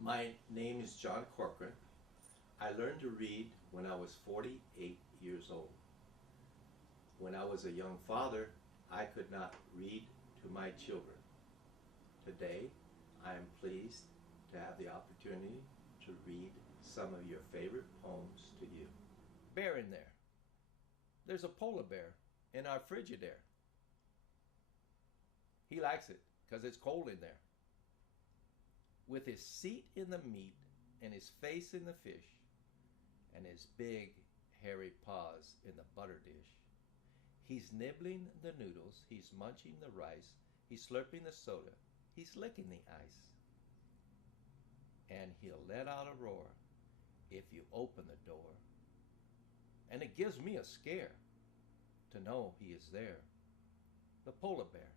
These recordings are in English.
My name is John Corcoran. I learned to read when I was 48 years old. When I was a young father, I could not read to my children. Today, I am pleased to have the opportunity to read some of your favorite poems to you. Bear in there. There's a polar bear in our Frigidaire. He likes it because it's cold in there. With his seat in the meat and his face in the fish and his big hairy paws in the butter dish, he's nibbling the noodles, he's munching the rice, he's slurping the soda, he's licking the ice. And he'll let out a roar if you open the door. And it gives me a scare to know he is there, the polar bear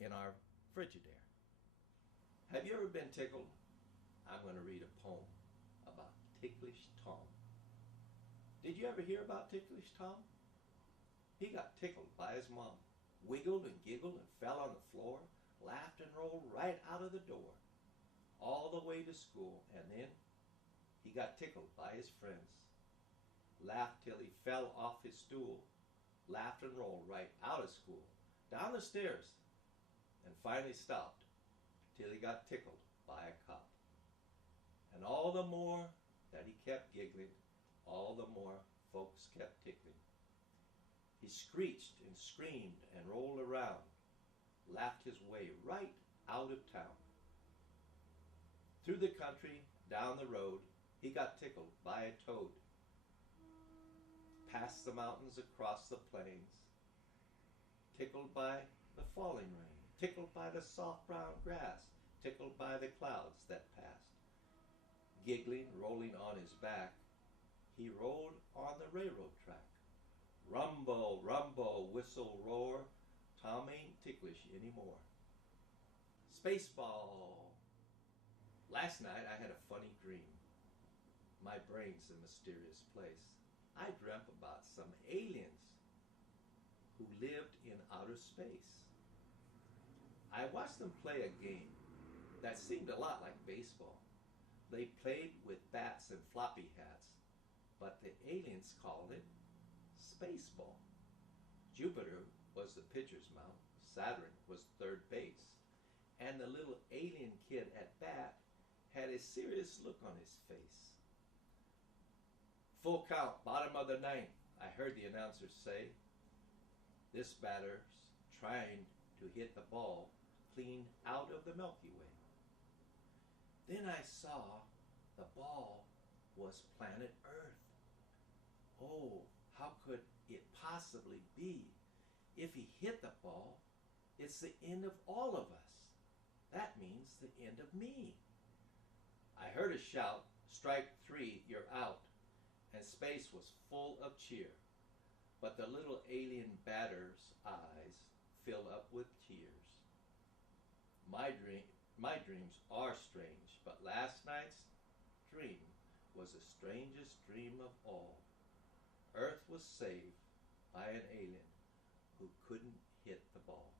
in our Frigidaire. Have you ever been tickled? I'm going to read a poem about Ticklish Tom. Did you ever hear about Ticklish Tom? He got tickled by his mom, wiggled and giggled and fell on the floor, laughed and rolled right out of the door, all the way to school, and then he got tickled by his friends, laughed till he fell off his stool, laughed and rolled right out of school, down the stairs, and finally stopped till he got tickled by a cop. And all the more that he kept giggling, all the more folks kept tickling. He screeched and screamed and rolled around, laughed his way right out of town. Through the country, down the road, he got tickled by a toad. Past the mountains, across the plains, tickled by the falling rain, tickled by the soft brown grass, tickled by the clouds that passed. Giggling, rolling on his back, he rode on the railroad track. Rumble, rumble, whistle, roar, Tom ain't ticklish anymore. Spaceball. Last night I had a funny dream. My brain's a mysterious place. I dreamt about some aliens who lived in outer space. I watched them play a game that seemed a lot like baseball. They played with bats and floppy hats, but the aliens called it Spaceball. Jupiter was the pitcher's mound, Saturn was third base, and the little alien kid at bat had a serious look on his face. Full count, bottom of the ninth, I heard the announcer say. This batter's trying to hit the ball clean out of the Milky Way. Then I saw the ball was planet Earth. Oh, how could it possibly be? If he hit the ball, it's the end of all of us. That means the end of me. I heard a shout, strike three, you're out, and space was full of cheer. But the little alien batter's eyes filled up with tears. My dreams are strange, but last night's dream was the strangest dream of all. Earth was saved by an alien who couldn't hit the ball.